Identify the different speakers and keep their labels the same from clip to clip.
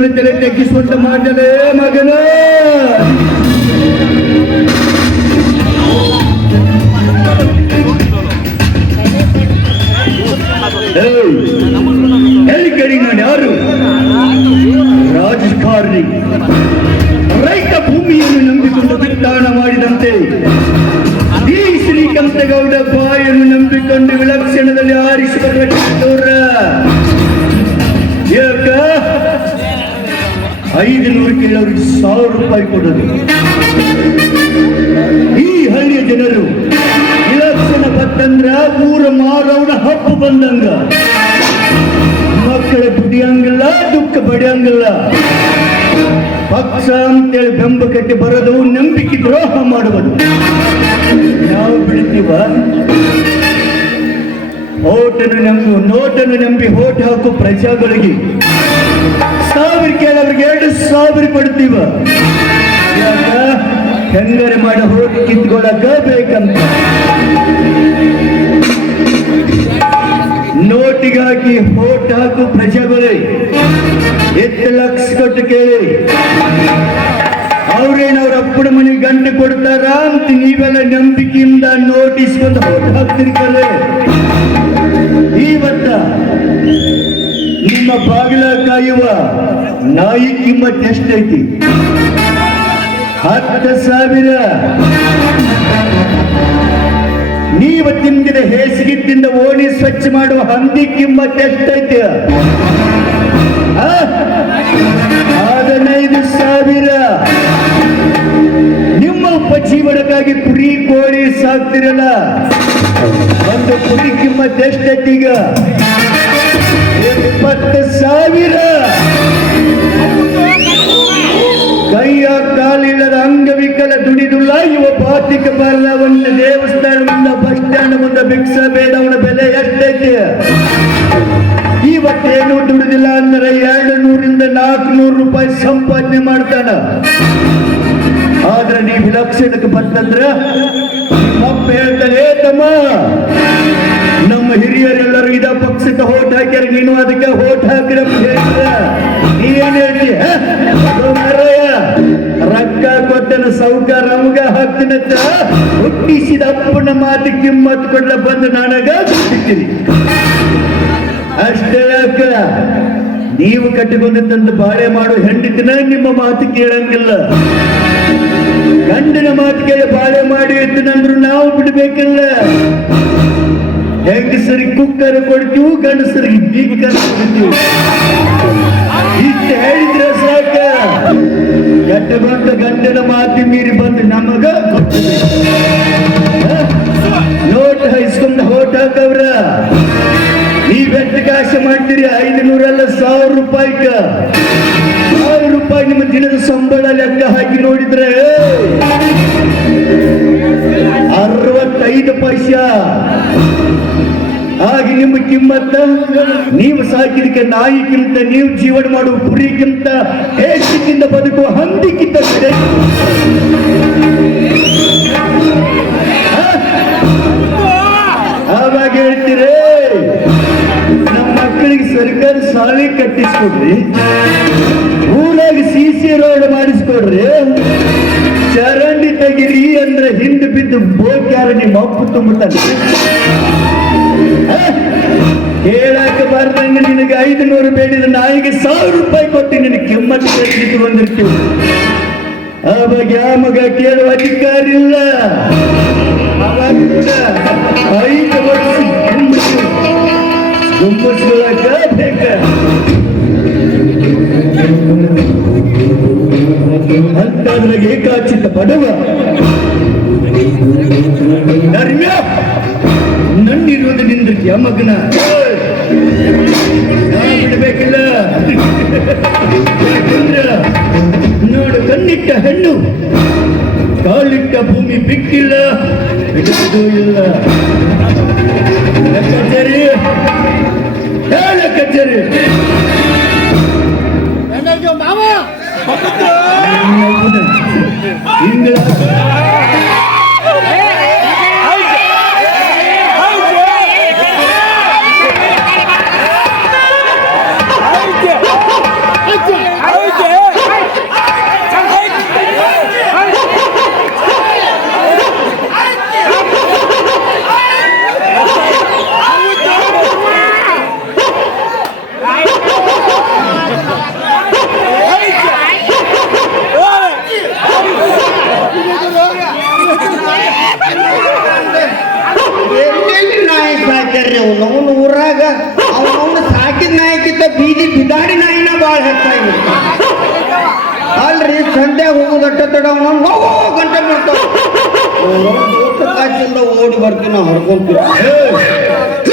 Speaker 1: ಶ್ರೀಕಂಠಗೌಡನ ತಲೆ ತಗ್ಗಿಸುವಂತ ಮಾಡಲೇ ಮಗನ. ಹೇಳಿ ನಾನು ಯಾರು? ರಾಜಕಾರಣಿ. ರೈತ ಭೂಮಿಯನ್ನು ನಂಬಿಕೊಂಡು ಬಿತ್ತಾಣ ಮಾಡಿದಂತೆ ಈ ಶ್ರೀಕಂಠಗೌಡ ಬಾಯನ್ನು ನಂಬಿಕೊಂಡು ವಿಲಕ್ಷಣದಲ್ಲಿ ಆರಿಸಿಕೊಳ್ಳ ಯಾಕ? ಐದು ನೂರು ಕೇಳೋರಿಗೆ ಸಾವಿರ ರೂಪಾಯಿ ಕೊಡೋದು. ಈ ಹಳ್ಳಿಯ ಜನರು ವಿಲಕ್ಷಣ ಬತ್ತಂದ್ರ ಊರ ಮಾರವನ ಹಬ್ಬ ಬಂದಂಗ. ಮಕ್ಕಳ ಬುಡಿಯಂಗಿಲ್ಲ ದುಃಖ ಬಡಿಯಂಗಿಲ್ಲ ಪಕ್ಷ ಅಂತೇಳಿ ಬೆಂಬ ಕಟ್ಟಿ ಬರೋದು, ನಂಬಿಕೆ ದ್ರೋಹ ಮಾಡುವುದು. ನಾವು ಬಿಡ್ತೀವ ಓಟನ್ನು ನಂಬಿ, ನೋಟನ್ನು ನಂಬಿ, ಓಟ್ ಹಾಕು ಪ್ರಜಾಗಳಿಗೆ. ಸಾವಿರ ಕೇಳವ್ರಿಗೆ ಎರಡು ಸಾವಿರ ಕೊಡ್ತೀವ. ಯಾಕ? ಹೆಂಗಾರೆ ಮಾಡಿ ಹೋಗಿ ಕಿತ್ಕೊಳಕ ಬೇಕಂತ. ನೋಟಿಗಾಗಿ ಹೋಟ್ ಹಾಕು ಪ್ರಜೆಗಳೇ ಎತ್ತು ಲಕ್ಷ ಕೊಟ್ಟು ಕೇಳಿ. ಅವ್ರೇನ್ ಅವ್ರ ಅಪ್ಪನ ಮನೆಗೆ ಗಂಟೆ ಕೊಡ್ತಾರ ಅಂತ ನೀವೆಲ್ಲ ನಂಬಿಕೆಯಿಂದ ನೋಟಿಸ್ ಬಂದು ಓಟ್ ಹಾಕ್ತಿರಿ ಕಲೆ. ಇವತ್ತ ನಿಮ್ಮ ಬಾಗಿಲ ಕಾಯುವ ನಾಯಿ ಕಿಮ್ಮತ್ ಎಷ್ಟೈತಿ ಹತ್ತು ಸಾವಿರ. ನೀವ ತಿಂದಿದ ಹೇಸಿಗಿತ್ತಿಂದ ಓಣಿ ಸ್ವಚ್ಛ ಮಾಡುವ ಹಂದಿ ಕಿಮ್ಮತ್ ಎಷ್ಟೈತಿ? ಹದಿನೈದು ಸಾವಿರ. ನಿಮ್ಮ ಉಪಜೀವನಕ್ಕಾಗಿ ಕುರಿ, ಕೋಳಿ ಸಾಕ್ತಿರಲ್ಲ. ಒಂದು ಕುರಿ ಕಿಮ್ಮತ್ ಎಷ್ಟೈತಿ ಈಗ. ಇಪ್ಪತ್ತು ಸಾವಿರ. ಮಾಡ್ತಾನ ಆದ್ರೆ ನೀವು ವಿಲಕ್ಷಣಕ್ಕೆ ಬಂತಂದ್ರ ಪಪ್ಪ ಹೇಳ್ತಾನೆ ತಮ್ಮ, ನಮ್ಮ ಹಿರಿಯರೆಲ್ಲರೂ ಇದ ಪಕ್ಷಕ್ಕೆ ಹೋಟ್ ಹಾಕ್ಯಾರ, ನೀನು ಅದಕ್ಕೆ ಹೋಟ್ ಹಾಕಿರ ನೀವೇನ್ ಹೇಳ್ತಿ, ಹ? ಅದು ರೊಕ್ಕ ಕೊಟ್ಟನ ಸೌಕ ರಮಗ ಹಾಕ್ತಿನತ್ತ ಹುಟ್ಟಿಸಿದ ಅಪ್ಪನ ಮಾತು ಕಿಮ್ಮತ್ ಕೊಡ್ಲ ಬಂದು ನನಗ ಅಷ್ಟೇ ಯಾಕ? ನೀವು ಕಟ್ಟಿಕೊಂಡಿದ್ದಂತ ಬಾಳೆ ಮಾಡೋ ಹೆಂಡತಿನ ನಿಮ್ಮ ಮಾತು ಕೇಳಂಗಿಲ್ಲ. ಗಂಡನ ಮಾತು ಕೇಳಿ ಬಾಳೆ ಮಾಡಿ ಎತ್ತಿನಂದ್ರು ನಾವು ಬಿಡ್ಬೇಕಲ್ಲ. ಹೆಂಗಸರಿಗೆ ಕುಕ್ಕರ್ ಕೊಡ್ತೀವಿ, ಗಂಡಸರಿಗೆ ಬೀಕರ್ ಕೊಡ್ತೀವಿ. ಇಷ್ಟು ಹೇಳಿದ್ರೆ ಸಾಕ. ಕೆಟ್ಟ ಬಂದ ಗಂಡನ ಮಾತಿ ಮೀರಿ ಬಂದು ನಮಗ ನೋಟ್ ಹೈಸ್ಕೊಂಡು ಹೋಟ್ ಹಾಕವ್ರ. ನೀವ್ ಕಾಸು ಮಾಡ್ತೀರಿ ಐದು ನೂರಲ್ಲ ಸಾವಿರ ರೂಪಾಯಿಕ. ಸಾವಿರ ರೂಪಾಯಿ ನಿಮ್ಮ ದಿನದ ಸಂಬಳ ಲೆಕ್ಕ ಹಾಕಿ ನೋಡಿದ್ರೆ, ಅರವತ್ತೈದು ಪೈಸ. ಹಾಗೆ ನಿಮ್ಮ ಕಿಮ್ಮತ್ತ, ನೀವು ಸಾಕಿದಕ್ಕೆ ನಾಯಿಗಿಂತ, ನೀವು ಜೀವನ ಮಾಡುವ ಕುರಿಗಿಂತ, ದೇಶಕ್ಕಿಂತ ಬದುಕುವ ಹಂದಿಗಿಂತ ಬೋಕ್ಯಾರ ನಿಮ್ಮ ಅಪ್ಪು ತುಂಬುತ್ತಾನೆ ಹೇಳಾಕ ಬಾರ್ದಂಗ ನಿನಗೆ ಐದು ನೂರು ಬೇಡಿದ ನಾಯಿಗೆ ಸಾವಿರ ರೂಪಾಯಿ ಕೊಟ್ಟು ನಿನ್ನ ಕೆಮ್ಮತ್ತು ಕಟ್ಟಿಟ್ಟು ಬಂದಿರ್ತೀವಿ ಅವಾಗ ಯಾವ ಮಗ ಕೇಳುವ ಅಧಿಕಾರ ಇಲ್ಲ ಐದು ವರ್ಷ ಗುಮ್ಮಸ್ಗಳಾಗ ಬೇಕ ಅಂತದ್ರಾಗ ಏಕಾಚಿತ ಧರ್ಮ್ಯ ನನ್ನಿರುವುದು ನಿಂದಿರ್ತೀಯ ಮಗನ! ಬಿಡಬೇಕಿಲ್ಲ! ನೋಡು ಕಣ್ಣಿಟ್ಟ ಹೆಣ್ಣು! ಕಾಲಿಟ್ಟ ಭೂಮಿ ಬಿಕ್ಕಿಲ್ಲ ಬಿಡುವುದೂ ಇಲ್ಲ!
Speaker 2: ಕಚೇರಿ! ಹೇಳ ಕಚೇರಿ! ಮಾವ! ಹಿಂಗ ಕಾಚಿಂದ ಓಡಿ ಬರ್ತೀನಿ ನಾವು ಹೊರ್ಕೊಂತೀವಿ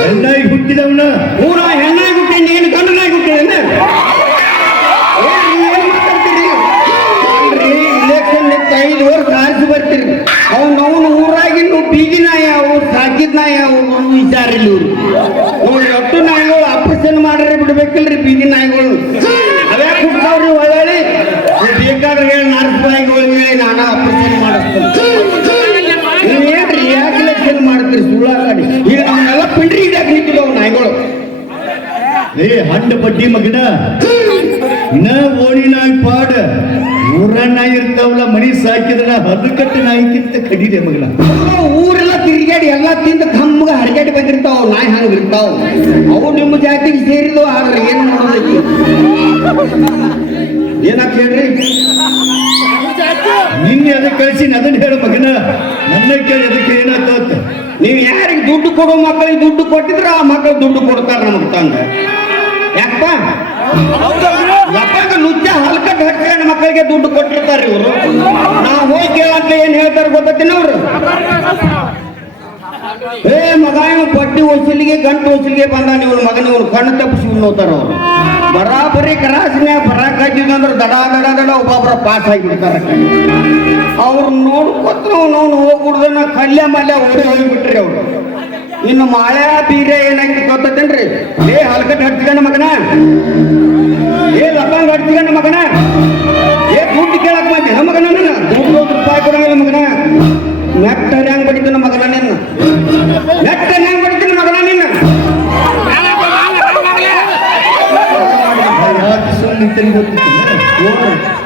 Speaker 1: ಹೆಣ್ಣಾಗಿ ಹುಟ್ಟಿದವನ?
Speaker 2: ಊರ ಹೆಣ್ಣಾಗಿ ಹುಟ್ಟಿ ನೀನು ಗಂಡನಾಗಿ ಹುಟ್ಟಿದೇನೆ ಇಲೆಕ್ಷನ್ ಐದು ವರ್ಷ ಆರಿಸಿ ಬರ್ತೀರಿ. ಅವ್ನು ಅವನು ಊರಾಗಿ ನೀವು ಬೀದಿ ನಾಯಿ ಅವು ಸಾಕಿದ ನಾಯಿ ಅವು ವಿಚಾರ ಇಲ್ಲ ಇವ್ರು. ನೋಡಿ ಒಟ್ಟು ನಾಯಿಗಳು ಆಪರೇಷನ್ ಮಾಡ್ರಿ ಬಿಡ್ಬೇಕಿಲ್ರಿ ಬೀದಿ ನಾಯಿಗಳು. ಅವೇ ಹುಡ್ತಾವ್ರಿ ಒಳ್ಳೆ ಬೇಕಾದ್ರೆ ಹೇಳಿ ನಾಯಿಗಳು ಹೇಳಿ ನಾನು ಆಪರೇಷನ್ ಮಾಡಿಸ್ತೇನೆ. ಇಲೆಕ್ಷನ್ ಮಾಡ್ತೀರಿ ಸುಳ್ಳಾಡಿ ಕಡೆ ಈಗ ಅವನ್ನೆಲ್ಲ ಪಿಂಡ್ರಿ ಇಡಕ್ಕೆ ನಿಂತಿದ್ದವು ನಾಯಿಗಳು.
Speaker 1: ಏ ಹಂಡ ಬಡ್ಡಿ ಮಗನ. ನ ಓಣಿ ನಾಯಿ ಪಾಡ. ಊರ ನಾಯಿ ಇರ್ತಾವಲ್ಲ ಮನಿ ಸಾಕಿದ್ರ ಹದಕಟ್ಟ ನಾಯಿಕ್ಕಿಂತ ಕಡಿದೆ ಮಗನ.
Speaker 2: ಅವು ಊರೆಲ್ಲ ತಿರುಗಾಡಿ ಎಲ್ಲ ತಿಂದ ಕಮ್ಮಗ ಹಡಗಾಡಿ ಬಂದಿರ್ತಾವ ನಾಯಿ ಹಂಗ ಇರ್ತಾವ ಅವು ನಿಮ್ಮ ಜಾತಿಗೆ ಸೇರಿದವು ಆದ್ರೆ ಏನ್ ಮಾಡೋದಕ್ಕೆ ಏನಕ್ಕೆ ಹೇಳ್ರಿ?
Speaker 1: ನಿನ್ನೆ ಅದಕ್ಕೆ ಕಳಿಸಿ ಅದನ್ನ ಹೇಳು ಮಗನ. ನನ್ನ ಕೇಳಿ ಅದಕ್ಕೆ ಏನಾಗ್ತದ
Speaker 2: ನೀವು ಯಾರಿಗೆ ದುಡ್ಡು ಕೊಡೋ ಮಕ್ಕಳಿಗೆ ದುಡ್ಡು ಕೊಟ್ಟಿದ್ರೆ ಆ ಮಕ್ಕಳು ದುಡ್ಡು ಕೊಡ್ತಾರೆ ನಮಗೆ ತಂದ. ಯಾಕಪ್ಪ? ಯಪ್ಪಾಗ ನುಚ್ಚ ಹಲ್ಕಟ್ ಹಚ್ಕೊಂಡು ಮಕ್ಕಳಿಗೆ ದುಡ್ಡು ಕೊಟ್ಟಿರ್ತಾರೆ ಇವರು? ನಾವು ಹೋಗಿ ಕೇಳಂತ ಏನ್ ಹೇಳ್ತಾರೆ ಗೊತ್ತೇನ ಅವ್ರು? ಏ ಮಗ ಪಟ್ಟಿ ಬಡ್ಡಿ ವಸೂಲಿಗೆ ಗಂಟು ಹೊಸಲಿಗೆ ಬಂದ ನೀವು ಮಗನ ಇವ್ರು ಕಣ್ಣು ತಪ್ಪಿಸಿ ನೋತಾರ ಅವ್ರು. ಬರಾಬರಿ ಕರಾಸಿನ ಬರಾಕ್ ಅಂದ್ರೆ ದಡ ದಡ ದಡ ಒಬ್ಬೊಬ್ಬರ ಪಾಸ್ ಆಗಿಬಿಡ್ತಾರ. ಅವ್ರು ನೋಡ್ಕೊತ ನಾವು ಹೋಗ್ಬಿಡ್ದನ್ನ ಕಲ್ಯ ಮಲ್ಯ ಓಡಿ ಹೋಗಿಬಿಟ್ರಿ ಅವ್ರು. ಇನ್ನು ಮಾಯಾ ಬೀರೆ ಏನಾಗಿ ಗೊತ್ತೇನ್ರಿ ಏ ಹಲ್ಕಟ್ ಹಡ್ತಿಗಣ್ಣ ಮಗನ. ಏ ಲಪ್ಪಂಗ ಹಡ್ತಿಗಣ್ಣ ಮಗನ. ಏ ಕೂಟಿ ಕೇಳಕ್ ಬಂದಿ ಮಗನ ನಿನ್ನ ದುಡ್ಡು ಒಂದು ರೂಪಾಯಿ ಕೊಡಂಗಿಲ್ಲ ಮಗನ. ನೆಟ್ಟ ಹೆಂಗ್ ಬಡಿತಾನ ಮಗನ ನಿನ್ನ ನೆಟ್ಟ ಹೆಂಗ್ ಬಡಿತಾನ ಮಗನ ನಿನ್ನ
Speaker 1: ಸುಮ್ಮನೆ ಗೊತ್ತಿತ್ತು.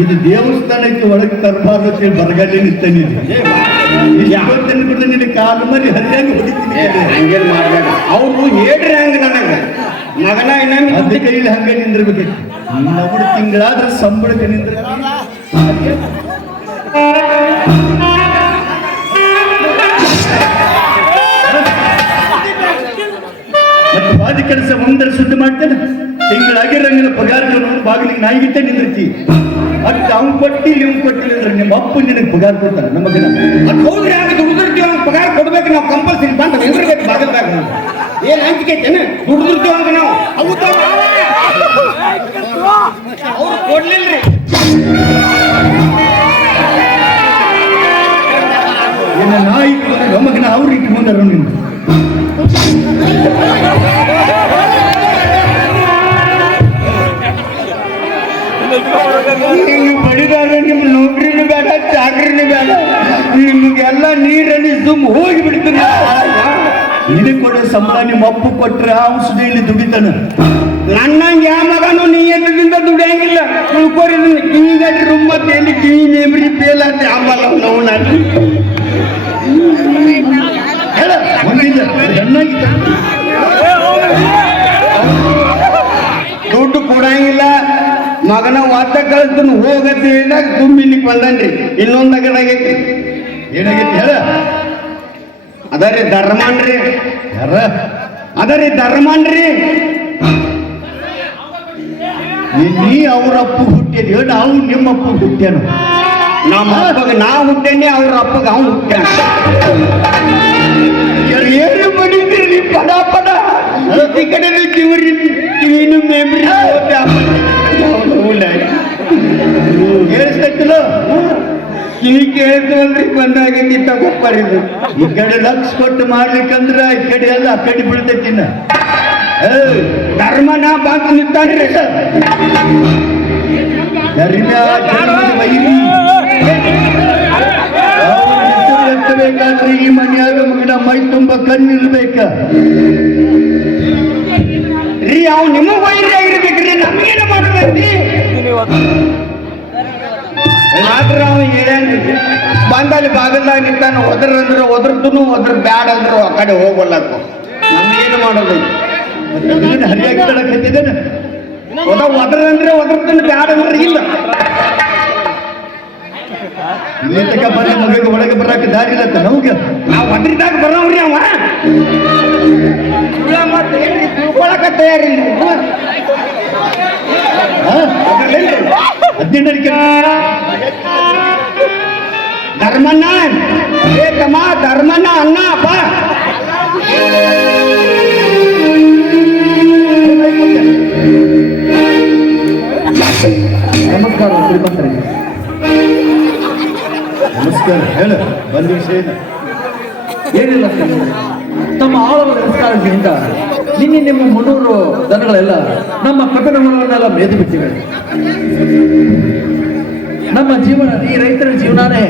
Speaker 1: ಇದು ದೇವಸ್ಥಾನಕ್ಕೆ ಒಳಗೆ ತರಬಾರ್ದು ಬರಗಾಲ ಹೇಳಿ ಬರಗಾಲಿ ನಿಂತಾನಿದೆ ನಿನ್ನ ಕಾಲು ಮರಿ ಹರಿಯಾಗಿ ಹೊಡಿತೀನಿ
Speaker 2: ಹಂಗೇನ್ ಮಾಡ್ಬೇಡ. ಅವ್ರು ಹೇಳ್ರಿ ಹಂಗ ನನಗ. ಮಗನ
Speaker 1: ಅದ
Speaker 2: ಇನ್ನೊಮ್ಮೆ
Speaker 1: ಕೈಲಿ ಹಂಗೆ ನಿಂದಿರ್ಬೇಕು. ನಮ್ಮಡು ತಿಂಗಳಾದ್ರೆ ಸಂಬಳಕ್ಕೆ ನಿಂದ್ರ ಕೆಲಸ ಒಂದರ ಸುದ್ದಿ ಮಾಡ್ತೇನೆ. ತಿಂಗಳಾಗಿರಂಗಿಲ್ಲ ಪಗಾರ ಬಾಗಿಲಿಗೆ ನಾಯಿಗಿಟ್ಟೆ ನಿಂದಿರ್ತಿ. ಅಕ್ಕ ಅವ್ನು ಕೊಟ್ಟಿ ಇವ್ನು ಕೊಟ್ಟಿಲ್ಲ ಅಂದ್ರೆ ನಿಮ್ಮ ಅಪ್ಪ ನಿನಗೆ ಪಗಾರ ಕೊಡ್ತಾನೆ ನಮ್ಮ ದಿನ
Speaker 2: ಅದ್ ಹೌದ್ರಿ ಹಂಗ ದುಡ್ದಿರ್ತೀವಿ ಅವ್ನ್ ಪಗಾರ ಕೊಡ್ಬೇಕು ನಾವು ಕಂಪಲ್ಸರಿ ಬಂದ ನಿಂದಿರ್ಬೇಕು ಬಾಗಲ್ದಾಗ ಏನ್ ಅಂತ ಐತೇನ ದುಡ್ದಿರ್ತೀವಿ ಹಂಗ ನಾವು. ಅವ್ರು ಕೊಡ್ಲಿಲ್ರಿ.
Speaker 1: ಏನ ನಾಯಿ ಮಗನ ಅವ್ರು ಇಟ್ಕೊಂಡಾರ ನಿನ್ನ
Speaker 2: ನೀವು ಬಡಿದಾರ ನಿಮ್ಮ ನೌಕರಿನೂ ಬೇಡ ಚಾಕ್ರಿನೂ ಬೇಡ. ನಿಮಗೆಲ್ಲ ನೀರಲ್ಲಿ ಸುಮ್ ಹೋಗಿ ಬಿಡ್ತೀನಿ
Speaker 1: ಇದು ಕೊಡೋ ಸಂಬಳ ನಿಮ್ಮ ಅಪ್ಪು ಕೊಟ್ರೆ ಔಷಧಿಯಲ್ಲಿ ದುಡಿತಾನ.
Speaker 2: ನನ್ನ ಯಾ ಮಗನು ನೀ ಎನ್ನದಿಂದ ದುಡಿಯಂಗಿಲ್ಲ. ಉಳ್ಕೊರಿ ಕಿವಿಗಡಿ ರುಮ್ಮತ್ತೆ ತೇಲಿ ಕಿವಿ ನೇಮ್ರಿ ಪೇಲ ಅಂತ ಆಂಬಲ್ಲ ನಾವು ನಾನು
Speaker 1: ಹೇಳ ಒಂದಿಲ್ಲ
Speaker 2: ಮಗನ ಒತ್ತ ಕಳಿಸ್ತು ಹೋಗತ್ತೆ ಹೇಳಿದಾಗ ತುಂಬಿ ಇಲ್ಲಿಗೆ ಬಂದನ್ರಿ ಇನ್ನೊಂದ್ ಆಗೈತಿ.
Speaker 1: ಏನಾಗೈತಿ ಹೇಳ?
Speaker 2: ಅದರಿ ಧರ್ಮನ್ರಿ
Speaker 1: ಯಾರ?
Speaker 2: ಅದರಿ ಧರ್ಮನ್ರಿ
Speaker 1: ನೀ- ನೀ ಅವ್ರ ಅಪ್ಪ ಹುಟ್ಟಿದ್ಯೋ ನಾವು ನಿಮ್ಮ ಅಪ್ಪ ಹುಟ್ಟ್ಯಾನು
Speaker 2: ನಮ್ಮ ಅಪ್ಪಗ ನಾ ಹುಟ್ಟೇನೆ, ಅವ್ರ ಅಪ್ಪಗ ಅವ್ನು ಹುಟ್ಟ್ಯಾನ ಏನು ಬಡಿದ್ರಿ ಪಡ ಪಡ? ಈ ಕಡೆ ಕಿವಿರಿ, ಕಿವಿನು
Speaker 1: ಕೇಳಿಸ್ತೈತಿಲ್ಲ
Speaker 2: ಈ ಕೇಳ್ತವಲ್ರಿ
Speaker 1: ಈ ಕಡೆ ಲಕ್ಷ ಕೊಟ್ಟು ಮಾಡ್ಲಿಕ್ಕಂದ್ರ ಈ ಕಡೆ ಎಲ್ಲ ಆ ಕಡೆ
Speaker 2: ಬಿಡ್ತೈತಿ
Speaker 1: ಧರ್ಮ ನಾ ನಿಂತಾನ್ರಿ ಎತ್ತಬೇಕಾದ್ರೆ ಈ ಮನೆಯಾಗ ಮಗನ ಮೈ ತುಂಬ ಕಣ್ಣಿರ್ಬೇಕ
Speaker 2: ರೀ, ಅವ್ ನಿಮಗ್ ನಮ್ಗೇನ ಮಾಡೋದೈತಿ ಆದ್ರ ಅವ ಹೇಳ್ಯಾನ್ರಿ ಬಂದಲ್ಲಿ ಬಾಗಲ್ದಾಗ ನಿಂತಾನ ಒದ್ರ ಅಂದ್ರೆ ಒದ್ರದ್ದು ಒದ್ರ ಬ್ಯಾಡ ಅಂದ್ರು ಆ ಕಡೆ ಹೋಗಲ್ಲಕ್ಕ ನಮಗೇನು
Speaker 1: ಮಾಡೋದು? ಹರಿಯಾಗಿ ತಳಕ್ ಹತ್ತಿದ್ದೇನೆ?
Speaker 2: ಒದ ಒದ್ರ ಅಂದ್ರೆ ಒದ್ರದ್ದು ಬ್ಯಾಡ ಅಂದ್ರೆ ಇಲ್ಲ.
Speaker 1: ಬಂದ? ಮಗಗೆ ಒಳಗೆ ಬರಾಕ ದಾರಿ ಇಲ್ಲ ನಮ್ಗೆ.
Speaker 2: ನಾವು ಒದ್ರಿದಾಗ ಬರೋವ್ರಿ ಅವ. ತಿಳ್ಕೊಳಕ ತಯಾರಿಲ್ಲ ನೀವು.
Speaker 1: ಹದಿನೆಂಟಕ್ಕೆ
Speaker 2: ಧರ್ಮಣ್ಣ ಏ ತಮ್ಮ ಧರ್ಮಣ್ಣ ಅಣ್ಣ ಅಪ್ಪ
Speaker 3: ನಮಸ್ಕಾರ ಶ್ರೀಮಂತರಿಗೆ
Speaker 1: ನಮಸ್ಕಾರ ಹೇಳ ಬಂದ ವಿಷಯ ಏನು?
Speaker 3: ಏನಿಲ್ಲ. ತಮ್ಮ ಆಳವಾದ ನಿಷ್ಕಾಳಜಿಯಿಂದ ನಿನ್ನೆ ನಿಮ್ಮ ಮುನ್ನೂರು ದನಗಳೆಲ್ಲ ನಮ್ಮ ಹೊಲವನ್ನೆಲ್ಲ ಮೇದು ಬಿಟ್ಟಿವೆ. ನಮ್ಮ ಜೀವನ ಈ ರೈತರ ಜೀವನನೇ.